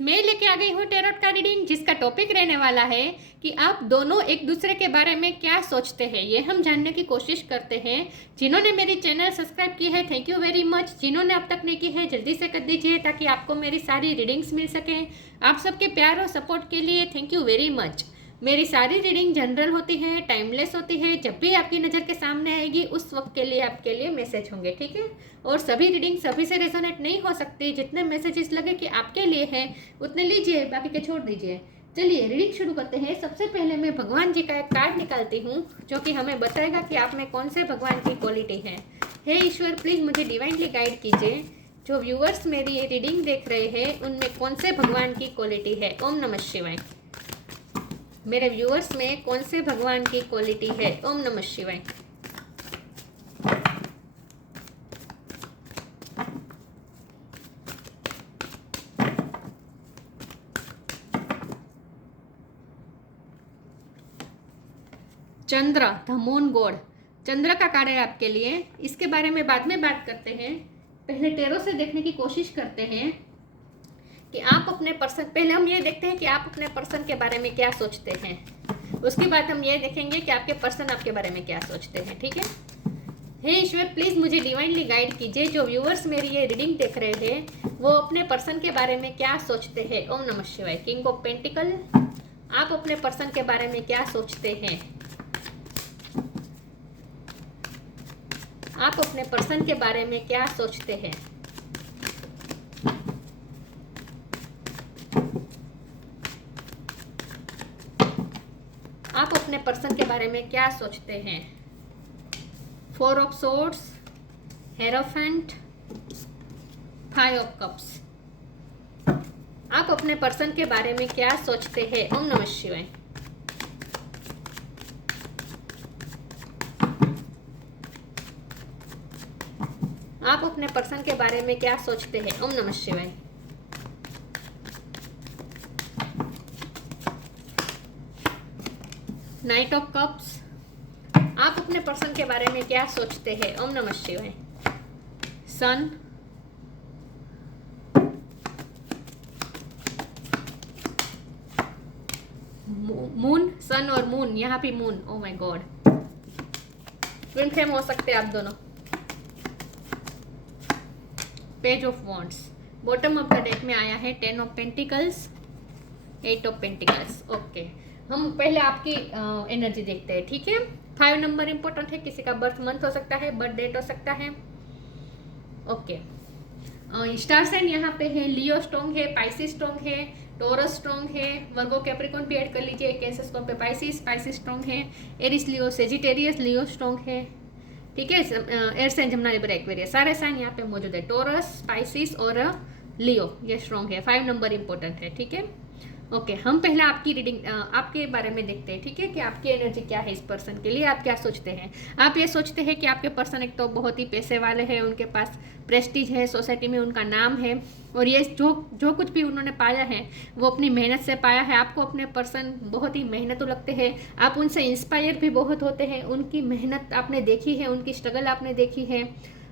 मैं लेके आ गई हूँ टैरोट का रीडिंग, जिसका टॉपिक रहने वाला है कि आप दोनों एक दूसरे के बारे में क्या सोचते हैं। ये हम जानने की कोशिश करते हैं। जिन्होंने मेरी चैनल सब्सक्राइब की है, थैंक यू वेरी मच। जिन्होंने अब तक नहीं की है, जल्दी से कर दीजिए ताकि आपको मेरी सारी रीडिंग्स मिल सकें। आप सबके प्यार और सपोर्ट के लिए थैंक यू वेरी मच। मेरी सारी रीडिंग जनरल होती है, टाइमलेस होती है। जब भी आपकी नज़र के सामने आएगी उस वक्त के लिए आपके लिए मैसेज होंगे, ठीक है। और सभी रीडिंग सभी से रेजोनेट नहीं हो सकती। जितने मैसेजेस लगे कि आपके लिए है उतने लीजिए, बाकी के छोड़ दीजिए। चलिए रीडिंग शुरू करते हैं। सबसे पहले मैं भगवान जी का एक कार्ड निकालती हूँ जो कि हमें बताएगा कि आप में कौन से भगवान की क्वालिटी है। हे ईश्वर, प्लीज़ मुझे डिवाइनली गाइड कीजिए। जो व्यूअर्स मेरी ये रीडिंग देख रहे हैं उनमें कौन से भगवान की क्वालिटी है। ओम नमः शिवाय। मेरे व्यूअर्स में कौन से भगवान की क्वालिटी है। ओम नमः शिवाय। चंद्र, द मून गॉड, चंद्र का कार्ड है आपके लिए। इसके बारे में बाद में बात करते हैं। पहले टेरो से देखने की कोशिश करते हैं कि आप अपने पर्सन, पहले हम ये देखते हैं कि आप अपने पर्सन के बारे में क्या सोचते हैं। उसके बाद हम ये देखेंगे कि आपके पर्सन आपके बारे में क्या सोचते हैं, ठीक है। हे ईश्वर, प्लीज़ मुझे डिवाइनली गाइड कीजिए। जो व्यूअर्स मेरी ये रीडिंग देख रहे हैं वो अपने पर्सन के बारे में क्या सोचते हैं। ओम नमः शिवाय। किंग ऑफ पेंटिकल, आप अपने पर्सन के बारे में क्या सोचते हैं। आप अपने पर्सन के बारे में क्या सोचते हैं। आप अपने पर्सन के बारे में क्या सोचते हैं। 4 of swords, hierophant, 5 of cups. आप अपने पर्सन के बारे में क्या सोचते हैं। ओम नमः शिवाय। आप अपने पर्सन के बारे में क्या सोचते हैं। ओम नमः शिवाय। नाइट ऑफ कप्स, आप अपने पर्सन के बारे में क्या सोचते हैं। ओम नमः शिवाय। सन, मून, सन और मून, यहाँ पे moon. Oh my God, twin flame हो सकते हैं आप दोनों। Page of wands, bottom of the deck में आया है 10 of pentacles, 8 of pentacles. Okay, हम पहले आपकी एनर्जी देखते हैं, ठीक है। 5 नंबर इंपॉर्टेंट है। किसी का बर्थ मंथ हो सकता है, बर्थ डेट हो सकता है। ओके, स्टार साइन यहाँ पे है। लियो स्ट्रॉन्ग है, पाइसिस स्ट्रॉन्ग है, टोरस स्ट्रॉन्ग है, वर्गो कैप्रिकॉर्न भी ऐड कर लीजिए। कैंसर स्कॉर्पियो पे पाइसिस स्ट्रॉन्ग है। Aries Leo Sagittarius Leo strong है, ठीक है। Air sign Gemini Libra Aquarius, सारे साइन यहाँ पे मौजूद है। टोरस, स्पाइसिस और लियो ये स्ट्रॉन्ग है। 5 नंबर इंपॉर्टेंट है, ठीक है। ओके, हम पहले आपकी रीडिंग आपके बारे में देखते हैं, ठीक है, कि आपकी एनर्जी क्या है इस पर्सन के लिए। आप क्या सोचते हैं। आप ये सोचते हैं कि आपके पर्सन एक तो बहुत ही पैसे वाले हैं, उनके पास प्रेस्टीज है, सोसाइटी में उनका नाम है, और ये जो कुछ भी उन्होंने पाया है वो अपनी मेहनत से पाया है। आपको अपने पर्सन बहुत ही मेहनतू लगते हैं। आप उनसे इंस्पायर भी बहुत होते हैं। उनकी मेहनत आपने देखी है, उनकी स्ट्रगल आपने देखी है,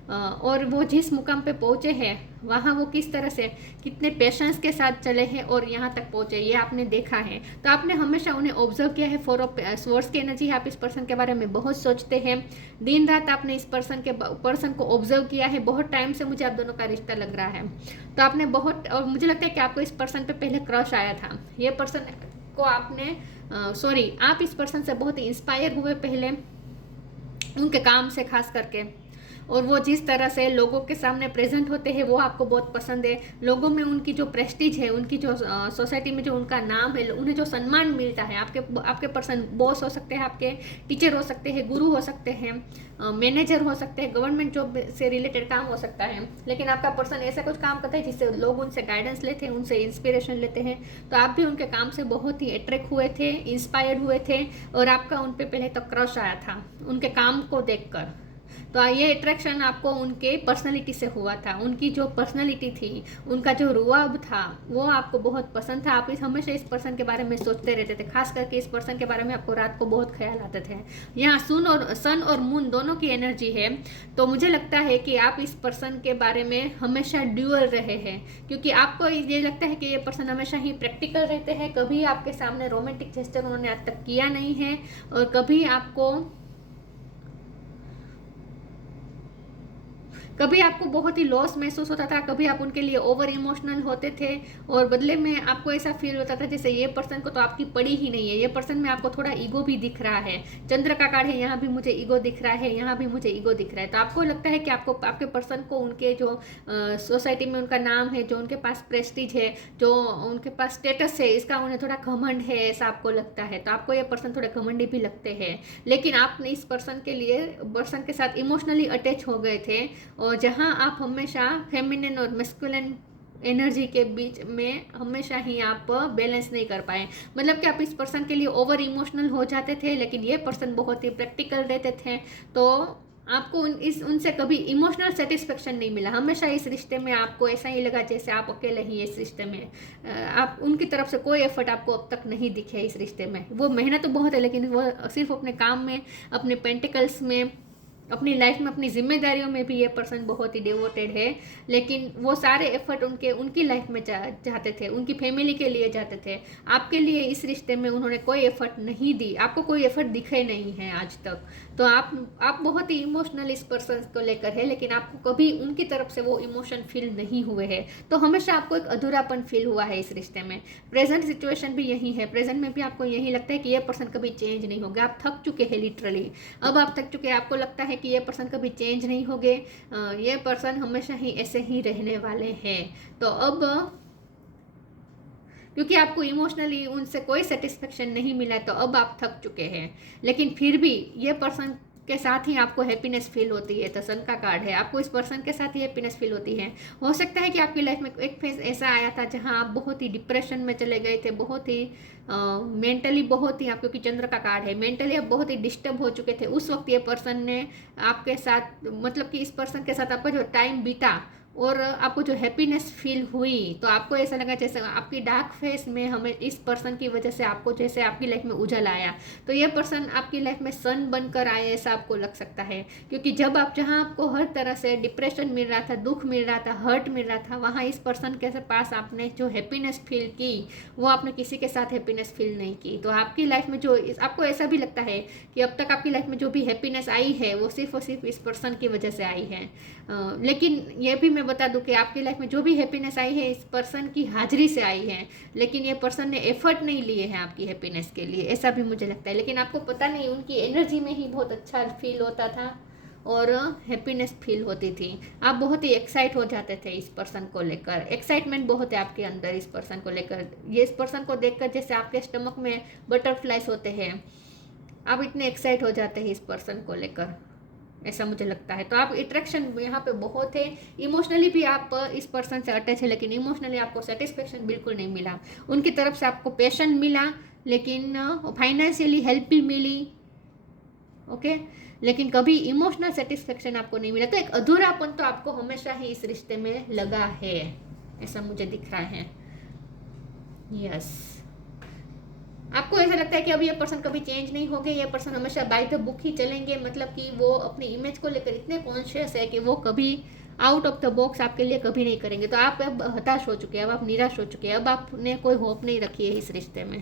और वो जिस मुकाम पे पहुँचे हैं वहाँ वो किस तरह से कितने पेशेंस के साथ चले हैं और यहाँ तक पहुँचे, ये आपने देखा है। तो आपने हमेशा उन्हें ऑब्जर्व किया है। 4 ऑफ स्वॉर्ड्स की एनर्जी, आप इस पर्सन के बारे में बहुत सोचते हैं। दिन रात आपने इस पर्सन को ऑब्जर्व किया है। बहुत टाइम से मुझे आप दोनों का रिश्ता लग रहा है। तो आपने बहुत, और मुझे लगता है कि आपको इस पर्सन पे पहले क्रश आया था। ये पर्सन को आपने आप इस पर्सन से बहुत इंस्पायर हुए पहले, उनके काम से खास करके, और वो जिस तरह से लोगों के सामने प्रेजेंट होते हैं वो आपको बहुत पसंद है। लोगों में उनकी जो प्रेस्टीज है, उनकी जो सोसाइटी में जो उनका नाम है, उन्हें जो सम्मान मिलता है। आपके पर्सन बॉस हो सकते हैं, आपके टीचर हो सकते हैं, गुरु हो सकते हैं, मैनेजर हो सकते हैं, गवर्नमेंट जॉब से रिलेटेड काम हो सकता है। लेकिन आपका पर्सन ऐसा कुछ काम करता है जिससे लोग उनसे गाइडेंस लेते हैं, उनसे इंस्पिरेशन लेते हैं। तो आप भी उनके काम से बहुत ही अट्रैक्ट हुए थे, इंस्पायर्ड हुए थे, और आपका उन पर पहले तो क्रश आया था उनके काम को देखकर। तो ये अट्रैक्शन आपको उनके पर्सनैलिटी से हुआ था, उनकी जो पर्सनैलिटी थी, उनका जो रुआब था वो आपको बहुत पसंद था। आप हमेशा इस पर्सन के बारे में सोचते रहते थे, खास करके इस पर्सन के बारे में आपको रात को बहुत ख्याल आते थे। यहाँ सन और मून दोनों की एनर्जी है, तो मुझे लगता है कि आप इस पर्सन के बारे में हमेशा ड्यूअल रहे हैं, क्योंकि आपको ये लगता है कि ये पर्सन हमेशा ही प्रैक्टिकल रहते हैं, कभी आपके सामने रोमांटिक जेस्चर उन्होंने आज तक किया नहीं है, और कभी आपको बहुत ही लॉस महसूस होता था, कभी आप उनके लिए ओवर इमोशनल होते थे, और बदले में आपको ऐसा फील होता था जैसे ये पर्सन को तो आपकी पड़ी ही नहीं है, ये पर्सन में आपको थोड़ा ईगो भी दिख रहा है। चंद्र का कार्ड है, यहाँ भी मुझे ईगो दिख रहा है, यहाँ भी मुझे ईगो दिख रहा है। तो आपको लगता है कि आपके पर्सन को उनके जो सोसाइटी में उनका नाम है, जो उनके पास प्रेस्टीज है, जो उनके पास स्टेटस है, इसका उन्हें थोड़ा घमंड है, ऐसा आपको लगता है। तो आपको ये पर्सन थोड़े घमंडी भी लगते हैं, लेकिन आपने इस पर्सन के साथ इमोशनली अटैच हो गए थे, और जहां आप हमेशा फेमिनिन और मैस्कुलिन एनर्जी के बीच में हमेशा ही आप बैलेंस नहीं कर पाए। मतलब कि आप इस पर्सन के लिए ओवर इमोशनल हो जाते थे, लेकिन ये पर्सन बहुत ही प्रैक्टिकल रहते थे, तो आपको उनसे कभी इमोशनल सेटिस्फेक्शन नहीं मिला। हमेशा इस रिश्ते में आपको ऐसा ही लगा जैसे आप अकेले ही इस रिश्ते में, आप उनकी तरफ से कोई एफर्ट आपको अब तक नहीं दिखे इस रिश्ते में। वो मेहनत तो बहुत है, लेकिन वो सिर्फ अपने काम में, अपने पेंटिकल्स में, अपनी लाइफ में, अपनी जिम्मेदारियों में भी ये पर्सन बहुत ही डिवोटेड है, लेकिन वो सारे एफर्ट उनकी लाइफ में जाते थे, उनकी फैमिली के लिए जाते थे। आपके लिए इस रिश्ते में उन्होंने कोई एफर्ट नहीं दी, आपको कोई एफर्ट दिखे नहीं है आज तक। तो आप बहुत ही इमोशनल इस पर्सन को लेकर है, लेकिन आपको कभी उनकी तरफ से वो इमोशन फील नहीं हुए हैं, तो हमेशा आपको एक अधूरापन फील हुआ है इस रिश्ते में। प्रेजेंट सिचुएशन भी यही है, प्रेजेंट में भी आपको यही लगता है कि ये पर्सन कभी चेंज नहीं होगा। आप थक चुके हैं लिटरली, अब आप थक चुके हैं, आपको लगता है कि ये पर्सन कभी चेंज नहीं होंगे, ये पर्सन हमेशा ही ऐसे ही रहने वाले हैं। तो अब क्योंकि आपको इमोशनली उनसे कोई सेटिस्फेक्शन नहीं मिला, तो अब आप थक चुके हैं, लेकिन फिर भी ये पर्सन के साथ ही आपको हैप्पीनेस फील होती है। तो सन का कार्ड है, आपको इस पर्सन के साथ ही हैप्पीनेस फील होती है। हो सकता है कि आपकी लाइफ में एक फेज ऐसा आया था जहां आप बहुत ही डिप्रेशन में चले गए थे, बहुत ही मेंटली बहुत ही, आप क्योंकि चंद्र का कार्ड है, मेंटली आप बहुत ही डिस्टर्ब हो चुके थे। उस वक्त ये पर्सन ने आपके साथ, मतलब कि इस पर्सन के साथ आपका जो टाइम बीता और आपको जो हैप्पीनेस फील हुई, तो आपको ऐसा लगा जैसे आपकी डार्क फेस में हमें इस पर्सन की वजह से आपको जैसे आपकी लाइफ में उजल आया, तो ये पर्सन आपकी लाइफ में सन बनकर आए, ऐसा आपको लग सकता है। क्योंकि जब जहां आपको हर तरह से डिप्रेशन मिल रहा था, दुख मिल रहा था, हर्ट मिल रहा था, वहाँ इस पर्सन के पास आपने जो हैप्पीनेस फील की, वो आपने किसी के साथ हैप्पीनेस फील नहीं की। तो आपकी लाइफ में जो आपको ऐसा भी लगता है कि अब तक आपकी लाइफ में जो भी हैप्पीनेस आई है वो सिर्फ और सिर्फ इस पर्सन की वजह से आई है। लेकिन ये भी मैं बता दूं कि आपकी लाइफ में जो भी हैप्पीनेस आई है इस पर्सन की हाजिरी से आई है, लेकिन ये पर्सन ने एफर्ट नहीं लिए हैं आपकी हैप्पीनेस के लिए, ऐसा भी मुझे लगता है। लेकिन आपको पता नहीं, उनकी एनर्जी में ही बहुत अच्छा फील होता था और हैप्पीनेस फील होती थी। आप बहुत ही एक्साइट हो जाते थे इस पर्सन को लेकर, एक्साइटमेंट बहुत है आपके अंदर इस पर्सन को लेकर। ये इस पर्सन को देखकर जैसे आपके स्टमक में बटरफ्लाइज होते हैं, आप इतने एक्साइट हो जाते हैं इस पर्सन को लेकर, ऐसा मुझे लगता है। तो आप अट्रैक्शन यहाँ पे बहुत है, इमोशनली भी आप इस पर्सन से अटैच है, लेकिन इमोशनली आपको सेटिस्फेक्शन बिल्कुल नहीं मिला। उनकी तरफ से आपको पैशन मिला, लेकिन फाइनेंशियली हेल्प भी मिली, ओके, लेकिन कभी इमोशनल सेटिस्फेक्शन आपको नहीं मिला। तो एक अधूरापन तो आपको हमेशा ही इस रिश्ते में लगा है, ऐसा मुझे दिख रहा है। यस, आपको ऐसा लगता है कि अब ये पर्सन कभी चेंज नहीं होंगे, ये पर्सन हमेशा बाय द बुक ही चलेंगे, मतलब कि वो अपनी इमेज को लेकर इतने कॉन्शियस है कि वो कभी आउट ऑफ द बॉक्स आपके लिए कभी नहीं करेंगे। तो आप अब हताश हो चुके हैं, अब आप निराश हो चुके हैं, अब आपने कोई होप नहीं रखी है इस रिश्ते में।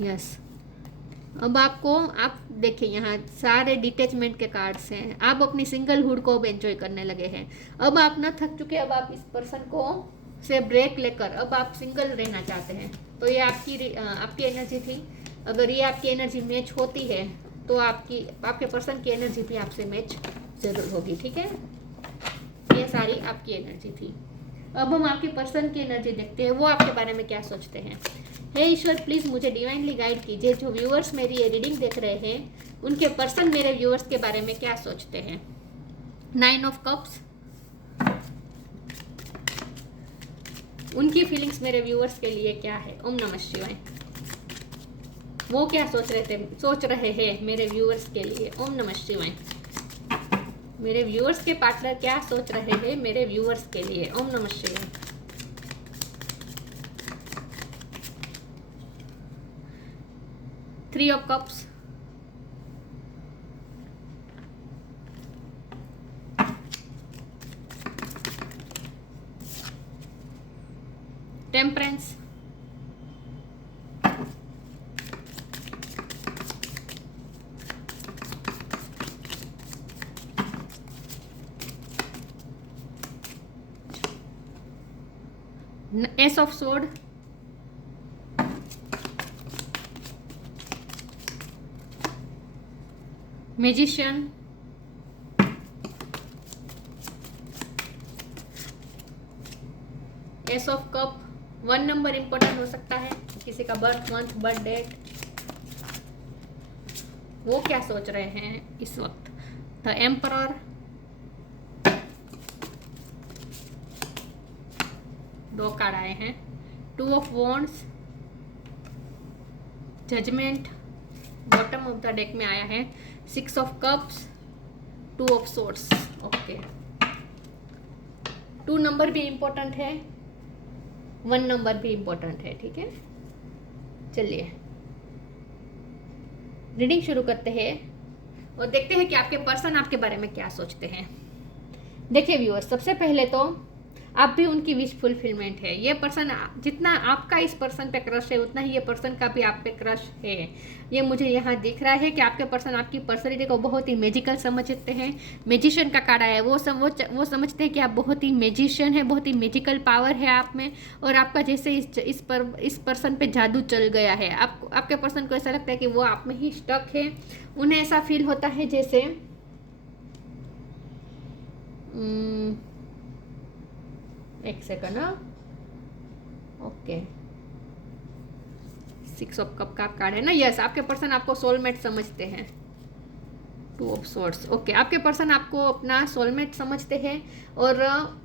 यस, अब आप देखिए यहाँ सारे डिटैचमेंट के कार्ड्स हैं, आप अपनी सिंगलहुड को अब एंजॉय करने लगे हैं। अब आप ना थक चुके, अब आप इस पर्सन को से ब्रेक लेकर अब आप सिंगल रहना चाहते हैं। तो ये आपकी एनर्जी थी। अगर ये आपकी एनर्जी मैच होती है तो आपके पर्सन की एनर्जी भी आपसे मैच जरूर होगी, ठीक है। ये सारी आपकी एनर्जी थी। अब हम आपके पर्सन की एनर्जी देखते हैं, वो आपके बारे में क्या सोचते हैं। हे ईश्वर, प्लीज मुझे डिवाइनली गाइड कीजिए, जो व्यूअर्स मेरी ये रीडिंग देख रहे हैं उनके पर्सन मेरे व्यूअर्स के बारे में क्या सोचते हैं। 9 ऑफ कप्स, उनकी फीलिंग्स मेरे व्यूअर्स के लिए क्या है। ओम नमः शिवाय। वो क्या सोच रहे हैं मेरे व्यूअर्स के लिए। ओम नमः शिवाय। मेरे व्यूअर्स के पार्टनर क्या सोच रहे हैं मेरे व्यूअर्स के लिए। ओम नमः शिवाय। Three of cups, temperance, S of sword, magician, S of cup. 1 number important हो सकता है, किसी का बर्थ मंथ, बर्थ डेट, वो क्या सोच रहे हैं इस वक्त। द एम्परर, दो कार्ड आए हैं। 2 of wands, judgement, bottom of the deck में आया है 6 of cups, 2 of swords. Okay, 2 number भी इंपॉर्टेंट है, 1 नंबर भी इंपॉर्टेंट है। ठीक है, चलिए रीडिंग शुरू करते हैं और देखते हैं कि आपके पर्सन आपके बारे में क्या सोचते हैं। देखिए व्यूअर्स, सबसे पहले तो आप भी उनकी विश फुलफिलमेंट है। ये पर्सन, जितना आपका इस पर्सन पे क्रश है उतना ही ये पर्सन का भी आप पे क्रश है। ये मुझे यहाँ दिख रहा है कि आपके पर्सन आपकी पर्सनैलिटी को बहुत ही मैजिकल समझते हैं। मैजिशियन का कार्ड आया है, वो समझते हैं कि आप बहुत ही मैजिशियन है, बहुत ही मैजिकल पावर है आप में, और आपका जैसे इस पर्सन पे जादू चल गया है। आपके पर्सन को ऐसा लगता है कि वो आप में ही स्टक है। उन्हें ऐसा फील होता है जैसे एक सेकंड। ओके, 6 ऑफ कप का कार्ड है ना। यस, आपके पर्सन आपको सोलमेट समझते हैं। 2 ऑफ सोर्ड्स। ओके, आपके पर्सन आपको अपना सोलमेट समझते हैं और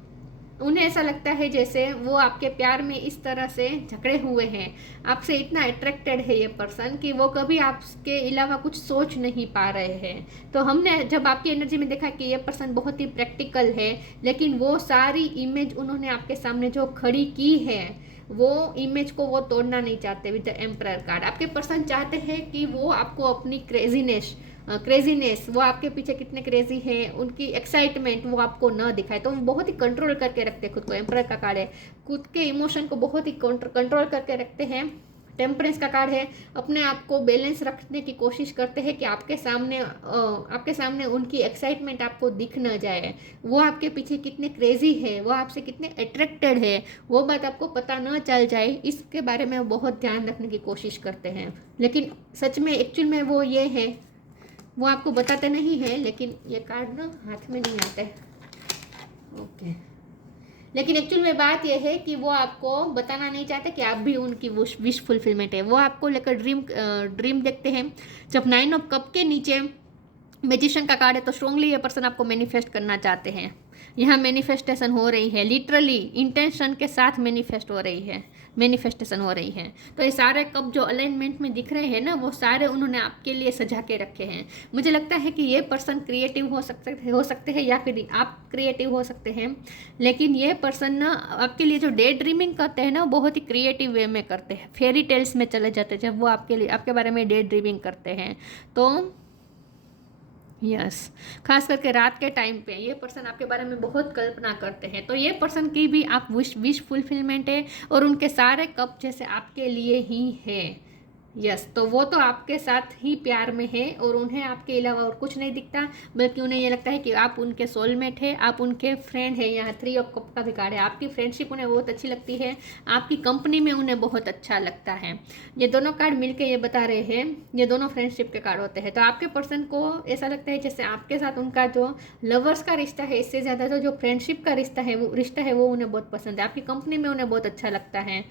उन्हें ऐसा लगता है जैसे वो आपके प्यार में इस तरह से जकड़े हुए हैं, आपसे इतना अट्रैक्टेड है ये पर्सन कि वो कभी आपके अलावा कुछ सोच नहीं पा रहे हैं। तो हमने जब आपकी एनर्जी में देखा कि ये पर्सन बहुत ही प्रैक्टिकल है, लेकिन वो सारी इमेज उन्होंने आपके सामने जो खड़ी की है वो इमेज को वो तोड़ना नहीं चाहते। विद द एम्परर कार्ड, आपके पर्सन चाहते हैं कि वो आपको अपनी क्रेजीनेस, वो आपके पीछे कितने क्रेजी हैं, उनकी एक्साइटमेंट वो आपको न दिखाए। तो वो बहुत ही कंट्रोल करके रखते हैं खुद को। एम्परर का कार्ड है, खुद के इमोशन को बहुत ही कंट्रोल करके रखते हैं। टेम्परेंस का कार्ड है, अपने आप को बैलेंस रखने की कोशिश करते हैं कि आपके सामने उनकी एक्साइटमेंट आपको दिख न जाए। वो आपके पीछे कितने क्रेजी है, वो आपसे कितने अट्रैक्टेड है, वो बात आपको पता न चल जाए, इसके बारे में वो बहुत ध्यान रखने की कोशिश करते हैं। लेकिन सच में एक्चुअल में वो ये है, वो आपको बताते नहीं है, लेकिन ये कार्ड ना हाथ में नहीं आते। ओके, लेकिन एक्चुअल में बात यह है कि वो आपको बताना नहीं चाहते कि आप भी उनकी विश फुलफिलमेंट है। वो आपको लेकर ड्रीम देखते हैं। जब 9 ऑफ कप के नीचे मैजिशियन का कार्ड है तो स्ट्रांगली ये पर्सन आपको मैनिफेस्ट करना चाहते हैं। यहाँ मैनिफेस्टेशन हो रही है, लिटरली इंटेंशन के साथ मैनिफेस्टेशन हो रही है। तो ये सारे कप जो अलाइनमेंट में दिख रहे हैं ना, वो सारे उन्होंने आपके लिए सजा के रखे हैं। मुझे लगता है कि ये पर्सन क्रिएटिव हो सकते हैं या फिर आप क्रिएटिव हो सकते हैं, लेकिन ये पर्सन ना आपके लिए जो डे ड्रीमिंग करते हैं ना, बहुत ही क्रिएटिव वे में करते हैं। फेरी टेल्स में चले जाते हैं जब वो आपके बारे में डे ड्रीमिंग करते हैं। तो यस, खास करके रात के टाइम पे ये पर्सन आपके बारे में बहुत कल्पना करते हैं। तो ये पर्सन की भी आप विश फुलफिलमेंट है और उनके सारे कप जैसे आपके लिए ही है। यस, तो वो तो आपके साथ ही प्यार में है और उन्हें आपके अलावा और कुछ नहीं दिखता, बल्कि उन्हें ये लगता है कि आप उनके सोलमेट है, आप उनके फ्रेंड है। यहाँ 3 ऑफ कप का भी कार्ड है, आपकी फ्रेंडशिप उन्हें बहुत अच्छी लगती है, आपकी कंपनी में उन्हें बहुत अच्छा लगता है। ये दोनों कार्ड मिलकर ये बता रहे हैं, ये दोनों फ्रेंडशिप के कार्ड होते हैं। तो आपके पर्सन को ऐसा लगता है जैसे आपके साथ उनका जो लवर्स का रिश्ता है, इससे ज़्यादा तो जो फ्रेंडशिप का रिश्ता है वो उन्हें बहुत पसंद है। आपकी कंपनी में उन्हें बहुत अच्छा लगता है।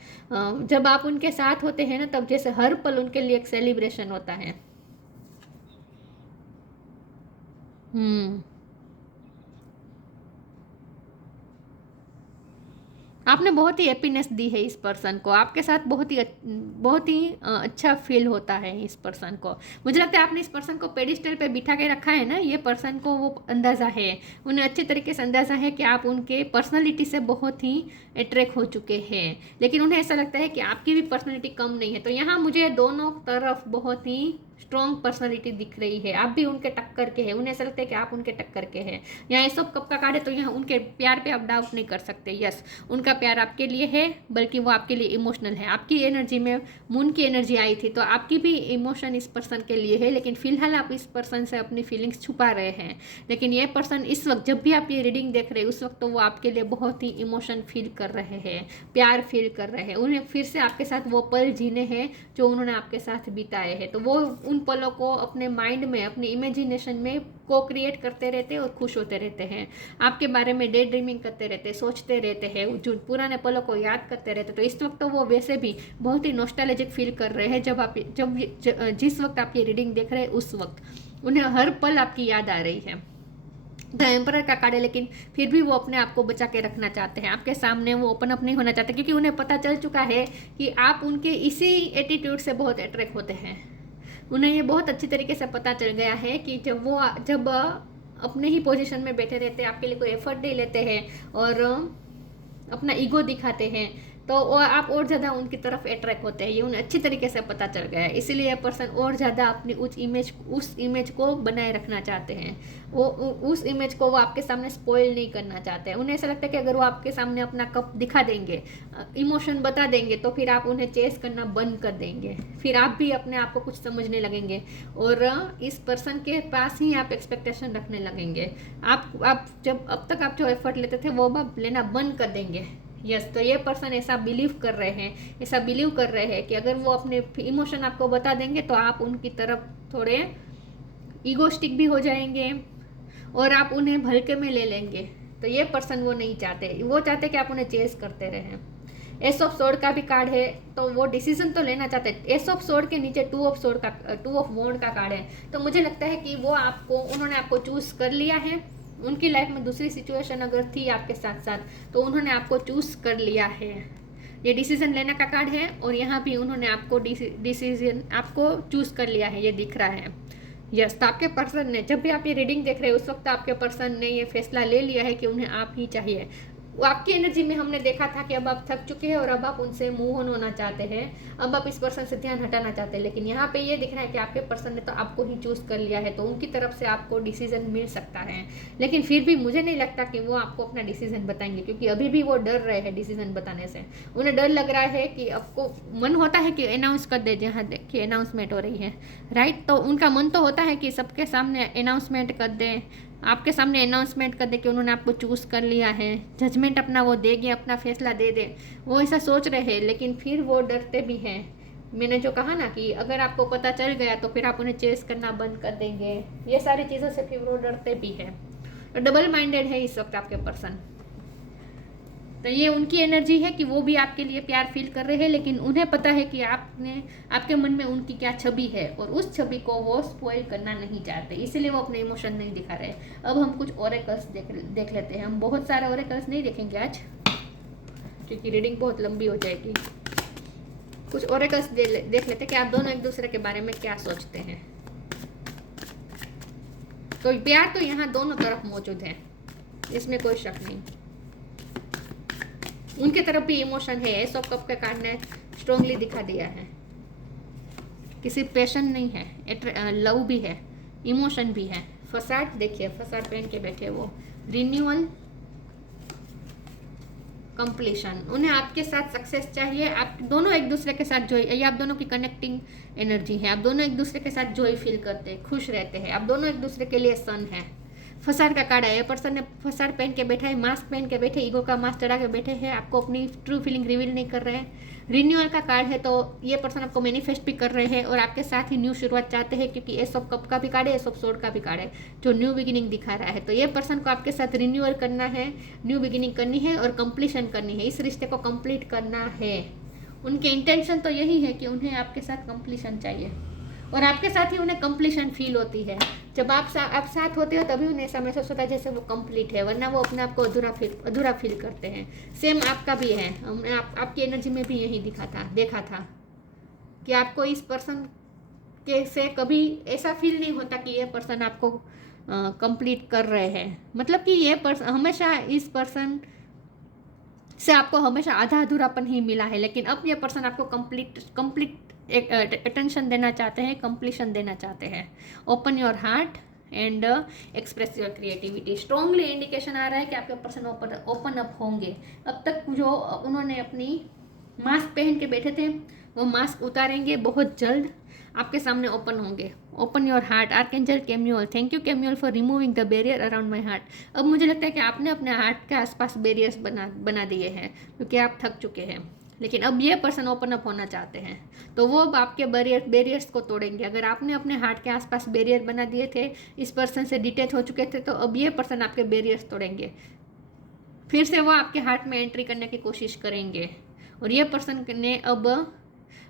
जब आप उनके साथ होते हैं ना, तब जैसे हर पल उनके लिए एक सेलिब्रेशन होता है। आपने बहुत ही हैप्पीनेस दी है इस पर्सन को, आपके साथ बहुत ही अच्छा फील होता है इस पर्सन को। मुझे लगता है आपने इस पर्सन को पेडिस्टल पे बिठा के रखा है ना, ये पर्सन को वो अंदाज़ा है, उन्हें अच्छे तरीके से अंदाज़ा है कि आप उनके पर्सनालिटी से बहुत ही अट्रैक्ट हो चुके हैं, लेकिन उन्हें ऐसा लगता है कि आपकी भी पर्सनालिटी कम नहीं है। तो यहाँ मुझे दोनों तरफ बहुत ही स्ट्रॉन्ग पर्सनालिटी दिख रही है, आप भी उनके टक्कर के हैं, उन्हें ऐसा लगता है कि आप उनके टक्कर के हैं। यहाँ एस ऑफ कप का कार्ड है, तो यहाँ उनके प्यार पे आप डाउट नहीं कर सकते। यस, उनका प्यार आपके लिए है, बल्कि वो आपके लिए इमोशनल है। आपकी एनर्जी में मून की एनर्जी आई थी, तो आपकी भी इमोशन इस पर्सन के लिए है, लेकिन फिलहाल आप इस पर्सन से अपनी फीलिंग्स छुपा रहे हैं। लेकिन ये पर्सन इस वक्त, जब भी आप ये रीडिंग देख रहे हैं, उस वक्त तो वो आपके लिए बहुत ही इमोशन फील कर रहे हैं, प्यार फील कर रहे हैं। उन्हें फिर से आपके साथ वो पल जीने हैं जो उन्होंने आपके साथ बिताए हैं, तो वो उन पलों को अपने माइंड में, अपनी इमेजिनेशन में को क्रिएट करते रहते हैं और खुश होते रहते हैं। आपके बारे में डे ड्रीमिंग करते रहते हैं, सोचते रहते हैं, जो पुराने पलों को याद करते रहते हैं। तो इस वक्त तो वो वैसे भी बहुत ही नॉस्टैल्जिक फील कर रहे हैं। जिस वक्त आप ये रीडिंग देख रहे हैं, उस वक्त उन्हें हर पल आपकी याद आ रही है। द एम्परर का कार्ड है, लेकिन फिर भी वो अपने आप को बचा के रखना चाहते हैं, आपके सामने वो ओपन अप नहीं होना चाहते, क्योंकि उन्हें पता चल चुका है कि आप उनके इसी एटीट्यूड से बहुत अट्रैक्ट होते हैं। उन्हें ये बहुत अच्छी तरीके से पता चल गया है कि जब अपने ही पोजीशन में बैठे रहते हैं, आपके लिए कोई एफर्ट नहीं लेते हैं और अपना ईगो दिखाते हैं, तो आप और ज़्यादा उनकी तरफ अट्रैक्ट होते हैं। ये उन्हें अच्छी तरीके से पता चल गया है, इसीलिए ये पर्सन और ज़्यादा अपनी उस इमेज को बनाए रखना चाहते हैं। वो उस इमेज को वो आपके सामने स्पॉइल नहीं करना चाहते हैं। उन्हें ऐसा लगता है कि अगर वो आपके सामने अपना कप दिखा देंगे, इमोशन बता देंगे, तो फिर आप उन्हें चेस करना बंद कर देंगे, फिर आप भी अपने आप को कुछ समझने लगेंगे और इस पर्सन के पास ही आप एक्सपेक्टेशन रखने लगेंगे। आप जब अब तक आप जो एफर्ट लेते थे वो आप लेना बंद कर देंगे। यस, तो ये पर्सन ऐसा बिलीव कर रहे हैं कि अगर वो अपने इमोशन आपको बता देंगे, तो आप उनकी तरफ थोड़े ईगोस्टिक भी हो जाएंगे और आप उन्हें भलके में ले लेंगे। तो ये पर्सन वो नहीं चाहते, वो चाहते कि आप उन्हें चेस करते रहें। एस ऑफ सोर्ड का भी कार्ड है, तो वो डिसीजन तो लेना चाहते हैं। एस ऑफ सोर्ड के नीचे टू ऑफ वॉन्ड का कार्ड है, तो मुझे लगता है कि उन्होंने आपको चूज कर लिया है। उनकी लाइफ में दूसरी सिचुएशन अगर थी आपके साथ साथ, तो उन्होंने आपको चूज कर लिया है। ये डिसीजन लेने का कार्ड है, और यहाँ भी उन्होंने आपको चूज कर लिया है, ये दिख रहा है। यस, तो आपके पर्सन ने, जब भी आप ये रीडिंग देख रहे हैं, उस वक्त आपके पर्सन ने ये फैसला ले लिया है कि उन्हें आप ही चाहिए। वो आपकी एनर्जी में हमने देखा था कि अब आप थक चुके हैं और अब आप उनसे मूव ऑन होना चाहते हैं, अब आप इस पर्सन से ध्यान हटाना चाहते हैं। लेकिन यहाँ पे ये दिख रहा है कि आपके पर्सन ने तो आपको ही चूज कर लिया है, तो उनकी तरफ से आपको डिसीजन मिल सकता है। लेकिन फिर भी मुझे नहीं लगता कि वो आपको अपना डिसीजन बताएंगे, क्योंकि अभी भी वो डर रहे हैं डिसीजन बताने से। उन्हें डर लग रहा है कि आपको मन होता है कि अनाउंस कर दे, जहाँ देखिए अनाउंसमेंट हो रही है, राइट। तो उनका मन तो होता है कि सबके सामने अनाउंसमेंट कर दे, आपके सामने अनाउंसमेंट कर दे कि उन्होंने आपको चूज़ कर लिया है, जजमेंट अपना वो देंगे, अपना फैसला दे दे, वो ऐसा सोच रहे हैं। लेकिन फिर वो डरते भी हैं। मैंने जो कहा ना कि अगर आपको पता चल गया तो फिर आप उन्हें चेस करना बंद कर देंगे, ये सारी चीज़ों से फिर वो डरते भी हैं। तो डबल माइंडेड है इस वक्त आपके पर्सन। तो ये उनकी एनर्जी है कि वो भी आपके लिए प्यार फील कर रहे हैं, लेकिन उन्हें पता है कि आपके मन में उनकी क्या छवि है, और उस छवि को वो स्पॉइल करना नहीं चाहते, इसीलिए वो अपने इमोशन नहीं दिखा रहे। अब हम कुछ ओरेकल्स देख लेते हैं। हम बहुत सारे ओरेकल्स नहीं देखेंगे आज, क्योंकि रीडिंग बहुत लंबी हो जाएगी। कुछ ओरेकल्स देख लेते हैं कि आप दोनों एक दूसरे के बारे में क्या सोचते हैं। तो प्यार तो यहाँ दोनों तरफ मौजूद है, इसमें कोई शक नहीं। उनके तरफ भी इमोशन है, एस ऑफ कप के कार्ड ने स्ट्रांगली दिखा दिया है कि सिर्फ पैशन नहीं है, लव भी है, इमोशन भी है। फसाड देखिए, फसाड पहन के बैठे वो, रिन्यूअल, कंप्लीशन। उन्हें आपके साथ सक्सेस चाहिए, आप दोनों एक दूसरे के साथ जॉय, ये आप दोनों की कनेक्टिंग एनर्जी है, आप दोनों एक दूसरे के साथ जॉय फील करते हैं, खुश रहते हैं, आप दोनों एक दूसरे के लिए सन है। फसाड का कार्ड है, ये पर्सन ने फसाड पहन के बैठा है, मास्क पहन के बैठे, ईगो का मास्क चढ़ा के बैठे हैं, आपको अपनी ट्रू फीलिंग रिवील नहीं कर रहे हैं। रिन्यूअल का कार्ड है, तो ये पर्सन आपको मैनिफेस्ट भी कर रहे हैं और आपके साथ ही न्यू शुरुआत चाहते हैं, क्योंकि एस ऑफ कप का भी कार्ड है, एस ऑफ सोर्ड का भी कार्ड है, जो न्यू बिगिनिंग दिखा रहा है। तो ये पर्सन को आपके साथ रिन्यूअल करना है, न्यू बिगिनिंग करनी है और कंप्लीशन करनी है, इस रिश्ते को कंप्लीट करना है। उनके इंटेंशन तो यही है कि उन्हें आपके साथ कंप्लीशन चाहिए, और आपके साथ ही उन्हें कंप्लीशन फील होती है। जब आप साथ होते हो तभी उन्हें ऐसा महसूस होता है जैसे वो कंप्लीट है, वरना वो अपने आप को अधूरा फील करते हैं। सेम आपका भी है, हमने आपकी एनर्जी में भी यही देखा था कि आपको इस पर्सन के से कभी ऐसा फील नहीं होता कि ये पर्सन आपको कंप्लीट कर रहे हैं। मतलब कि ये पर्सन हमेशा इस पर्सन से आपको हमेशा आधा अधूरापन ही मिला है, लेकिन अब ये पर्सन आपको कंप्लीट अटेंशन देना चाहते हैं, कंप्लीशन देना चाहते हैं। Open your heart and express your creativity. Strongly indication आ रहा है कि आपके पर्सन ओपन अप होंगे। अब तक जो उन्होंने अपनी मास्क पहन के बैठे थे वो मास्क उतारेंगे बहुत जल्द, आपके सामने ओपन होंगे। Open your heart. Archangel Chamuel, thank you Chamuel for removing the barrier around my heart. अब मुझे लगता है कि आपने अपने हार्ट के आसपास बैरियर्स बना दिए हैं क्योंकि आप थक चुके हैं, लेकिन अब ये पर्सन ओपन अप होना चाहते हैं, तो वो अब आपके बैरियर्स को तोड़ेंगे। अगर आपने अपने हार्ट के आसपास बैरियर बना दिए थे, इस पर्सन से डिटैच हो चुके थे, तो अब ये पर्सन आपके बैरियर्स तोड़ेंगे। फिर से वो आपके हार्ट में एंट्री करने की कोशिश करेंगे। और ये पर्सन ने अब,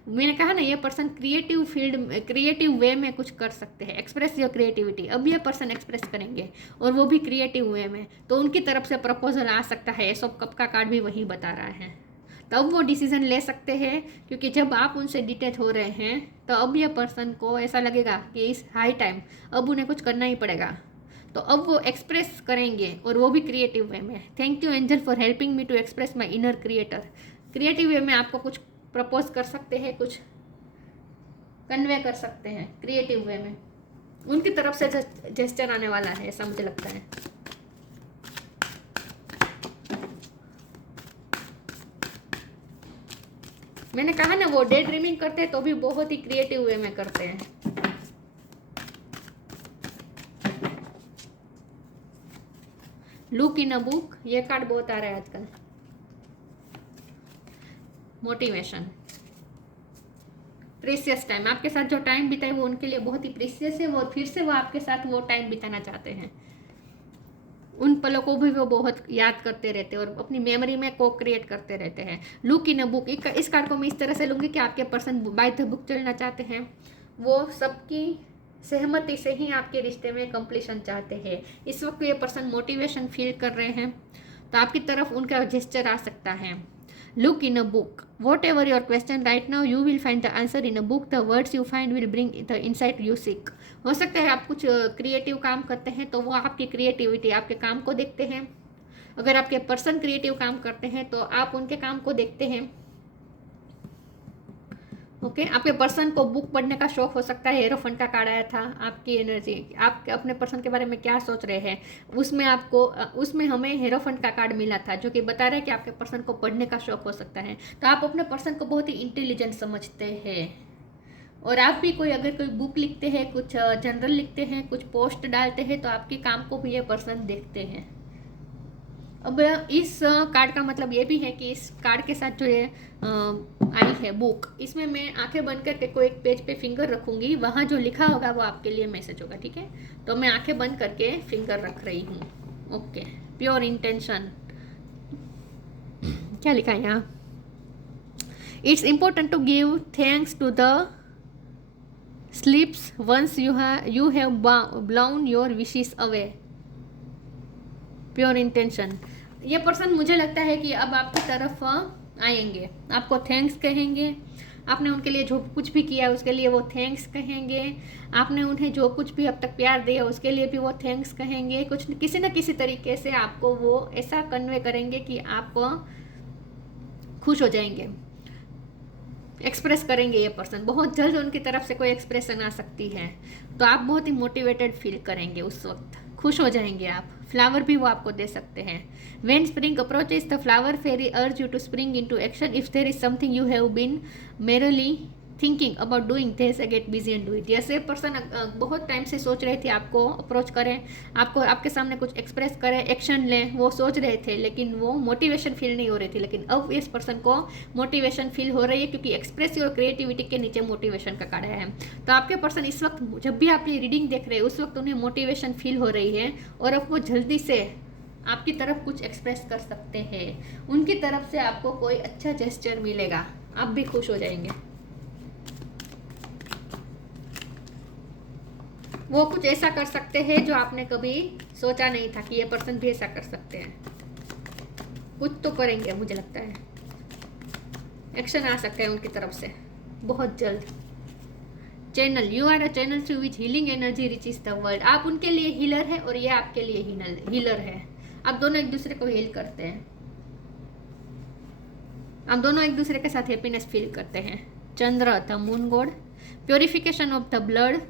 मैंने कहा ना, ये पर्सन क्रिएटिव वे में कुछ कर सकते हैं। Express your creativity. अब ये पर्सन एक्सप्रेस करेंगे और वो भी क्रिएटिव वे में, तो उनकी तरफ से प्रपोजल आ सकता है। एस ऑफ कप का कार्ड भी वही बता रहा है। तब वो डिसीजन ले सकते हैं, क्योंकि जब आप उनसे डिटेच हो रहे हैं तो अब ये पर्सन को ऐसा लगेगा कि इस हाई टाइम अब उन्हें कुछ करना ही पड़ेगा, तो अब वो एक्सप्रेस करेंगे और वो भी क्रिएटिव वे में। Thank you angel for helping me to express my inner creator. Creative way में आपको कुछ प्रपोज कर सकते हैं, कुछ कन्वे कर सकते हैं क्रिएटिव वे में। उनकी तरफ से जेस्चर आने वाला है, ऐसा मुझे लगता है। मैंने कहा ना, वो डे ड्रीमिंग करते हैं तो भी बहुत ही क्रिएटिव वे में करते हैं। लुक इन अ बुक, ये कार्ड बहुत आ रहा है आजकल। Motivation, precious time. आपके साथ जो टाइम बिताए वो उनके लिए बहुत ही प्रीसियस है। वो फिर से वो आपके साथ वो टाइम बिताना चाहते हैं। उन पलों को भी वो बहुत याद करते रहते हैं और अपनी मेमोरी में को क्रिएट करते रहते हैं। लुक इन अ बुक, इस कार्ड को मैं इस तरह से लूँगी कि आपके पर्सन बाय द बुक चलना चाहते हैं। वो सबकी सहमति से ही आपके रिश्ते में कंप्लीशन चाहते हैं। इस वक्त ये पर्सन मोटिवेशन फील कर रहे हैं, तो आपकी तरफ उनका जेस्चर आ सकता है। Look in a book. Whatever your question right now, you will find the answer in a book. The words you find will bring the insight you seek. हो सकता है आप कुछ क्रिएटिव काम करते हैं तो वो आपकी क्रिएटिविटी, आपके काम को देखते हैं। अगर आपके पर्सन क्रिएटिव काम करते हैं तो आप उनके काम को देखते हैं। ओके, आपके पर्सन को बुक पढ़ने का शौक हो सकता है। हेरोफंट का कार्ड आया था। आपकी एनर्जी, आप अपने पर्सन के बारे में क्या सोच रहे हैं, उसमें हमें हेरोफंट का कार्ड मिला था, जो कि बता रहा है कि आपके पर्सन को पढ़ने का शौक हो सकता है। तो आप अपने पर्सन को बहुत ही इंटेलिजेंट समझते हैं। और आप भी अगर कोई बुक लिखते हैं, कुछ जनरल लिखते हैं, कुछ पोस्ट डालते हैं, तो आपके काम को भी ये पर्सन देखते हैं। अब इस कार्ड का मतलब ये भी है कि इस कार्ड के साथ जो ये आई है बुक, इसमें मैं आंखें बंद करके कोई एक पेज पे फिंगर रखूंगी, वहाँ जो लिखा होगा वो आपके लिए मैसेज होगा। ठीक है, तो मैं आंखें बंद करके फिंगर रख रही हूँ। Okay, pure intention. क्या लिखा है यहाँ? It's important to give thanks to the sleeps once you have blown your wishes away. Pure intention. ये पर्सन मुझे लगता है कि अब आपकी तरफ आएंगे, आपको थैंक्स कहेंगे। आपने उनके लिए जो कुछ भी किया उसके लिए वो थैंक्स कहेंगे। आपने उन्हें जो कुछ भी अब तक प्यार दिया उसके लिए भी वो थैंक्स कहेंगे। कुछ किसी न किसी तरीके से आपको वो ऐसा कन्वे करेंगे कि आप खुश हो जाएंगे, एक्सप्रेस करेंगे। ये पर्सन बहुत जल्द उनकी तरफ से कोई एक्सप्रेशन आ सकती है, तो आप बहुत ही मोटिवेटेड फील करेंगे, उस वक्त खुश हो जाएंगे आप। फ्लावर भी वो आपको दे सकते हैं। When spring approaches, the flower fairy urge you to spring into action. If there is something you have been merely thinking about doing this, get busy and do it. जैसे पर्सन बहुत time से सोच रहे थे आपको approach करें, आपको आपके सामने कुछ एक्सप्रेस करें, एक्शन लें, वो सोच रहे थे, लेकिन वो मोटिवेशन फील नहीं हो रही थी। लेकिन अब इस पर्सन को मोटिवेशन फील हो रही है, क्योंकि एक्सप्रेस योर क्रिएटिविटी के नीचे मोटिवेशन का कार्ड है। तो आपके पर्सन इस वक्त जब भी आप ये रीडिंग देख रहे हैं उस वक्त उन्हें मोटिवेशन फील हो रही है, और अब वो जल्दी से आपकी तरफ कुछ एक्सप्रेस कर सकते हैं। उनकी तरफ से आपको कोई अच्छा जेस्चर मिलेगा, आप भी खुश हो जाएंगे। वो कुछ ऐसा कर सकते हैं जो आपने कभी सोचा नहीं था कि ये पर्सन भी ऐसा कर सकते हैं। कुछ तो करेंगे, मुझे लगता है एक्शन आ सकता है उनकी तरफ से बहुत जल्द। Channel, you are a channel through which healing energy reaches the world. आप उनके लिए हीलर है और ये आपके लिए हीलर है। आप दोनों एक दूसरे को हील करते हैं, आप दोनों एक दूसरे के साथ हैप्पीनेस फील करते हैं। Chandra the moon god, purification of the blood.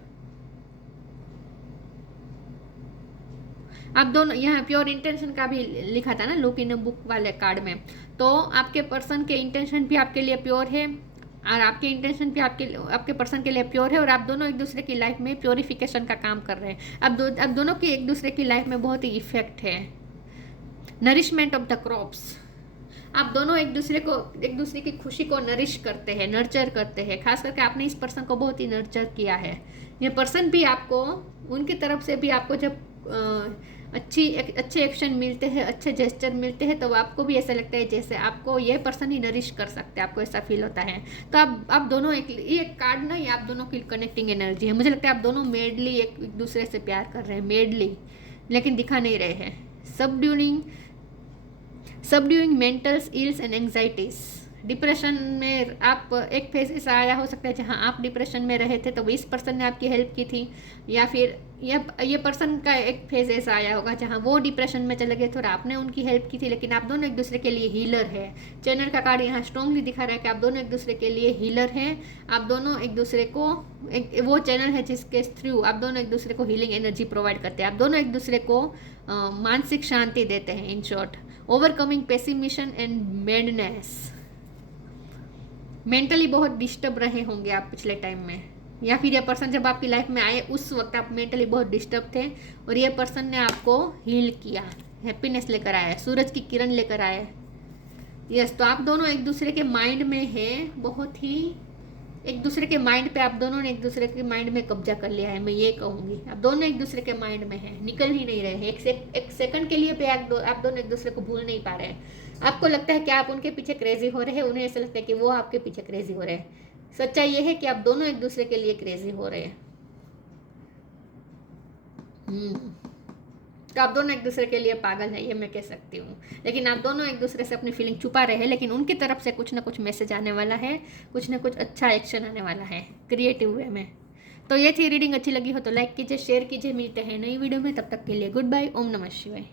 आप दोनों, यहाँ प्योर इंटेंशन का भी लिखा था ना लुक इन बुक वाले कार्ड में, तो आपके पर्सन के इंटेंशन भी आपके लिए प्योर है और आपके इंटेंशन भी आपके पर्सन के लिए प्योर है, और आप दोनों एक दूसरे की लाइफ में प्योरिफिकेशन का काम कर रहे हैं। अब दोनों की एक दूसरे की लाइफ में बहुत ही इफेक्ट है। नरिशमेंट ऑफ द क्रॉप्स, आप दोनों एक दूसरे की खुशी को नरिश करते हैं, नर्चर करते हैं। खास करके आपने इस पर्सन को बहुत ही नर्चर किया है। ये पर्सन भी आपको, उनकी तरफ से भी आपको जब अच्छे एक्शन मिलते हैं, अच्छे जेस्चर मिलते हैं, तो आपको भी ऐसा लगता है जैसे आपको ये पर्सन ही नरिश कर सकते हैं, आपको ऐसा फील होता है। तो आप दोनों ये कार्ड ना, ये आप दोनों की कनेक्टिंग एनर्जी है। मुझे लगता है आप दोनों मेडली एक दूसरे से प्यार कर रहे हैं, मेडली, लेकिन दिखा नहीं रहे हैं। Subduing mental ills and anxieties. Depression में आप, एक फेज ऐसा आया हो सकता है जहां आप डिप्रेशन में रहे थे तो इस पर्सन ने आपकी हेल्प की थी, या फिर ये पर्सन का एक फेज ऐसा आया होगा जहां वो डिप्रेशन में चले गए थे और आपने उनकी हेल्प की थी। लेकिन आप दोनों एक दूसरे के लिए हीलर है। चैनल का कार्ड यहाँ स्ट्रांगली दिखा रहा है कि आप दोनों एक दूसरे के लिए हीलर हैं। आप दोनों एक दूसरे को, वो चैनल है जिसके थ्रू आप दोनों एक दूसरे को हीलिंग एनर्जी प्रोवाइड करते हैं। आप दोनों एक दूसरे को मानसिक शांति देते हैं। In short, overcoming pessimism and madness. Mentally बहुत डिस्टर्ब रहे होंगे आप पिछले टाइम में, या फिर ये पर्सन जब आपकी लाइफ में आए उस वक्त आप मेंटली बहुत डिस्टर्ब थे और ये पर्सन ने आपको हील किया, हैप्पीनेस लेकर आया, सूरज की किरण लेकर आया। यस, तो आप दोनों एक दूसरे के माइंड में हैं, बहुत ही एक दूसरे के माइंड पे आप दोनों ने एक दूसरे के माइंड में कब्जा कर लिया है। मैं ये कहूँगी आप दोनों एक दूसरे के माइंड में हैं, निकल ही नहीं रहे हैं। एक सेकंड के लिए पे आप दोनों एक दूसरे को भूल नहीं पा रहे हैं। आपको लगता है कि आप उनके पीछे क्रेजी हो रहे हैं, उन्हें ऐसा लगता है कि वो आपके पीछे क्रेजी हो रहे हैं। सच्चाई ये है कि आप दोनों एक दूसरे के लिए क्रेजी हो रहे हैं। तो आप दोनों एक दूसरे के लिए पागल हैं, ये मैं कह सकती हूँ। लेकिन आप दोनों एक दूसरे से अपनी फीलिंग छुपा रहे हैं, लेकिन उनकी तरफ से कुछ ना कुछ मैसेज आने वाला है, कुछ ना कुछ अच्छा एक्शन आने वाला है क्रिएटिव वे में। तो ये थी रीडिंग। अच्छी लगी हो तो लाइक कीजिए, शेयर कीजिए। मिलते हैं नई वीडियो में, तब तक के लिए गुड बाय। ओम नमः शिवाय।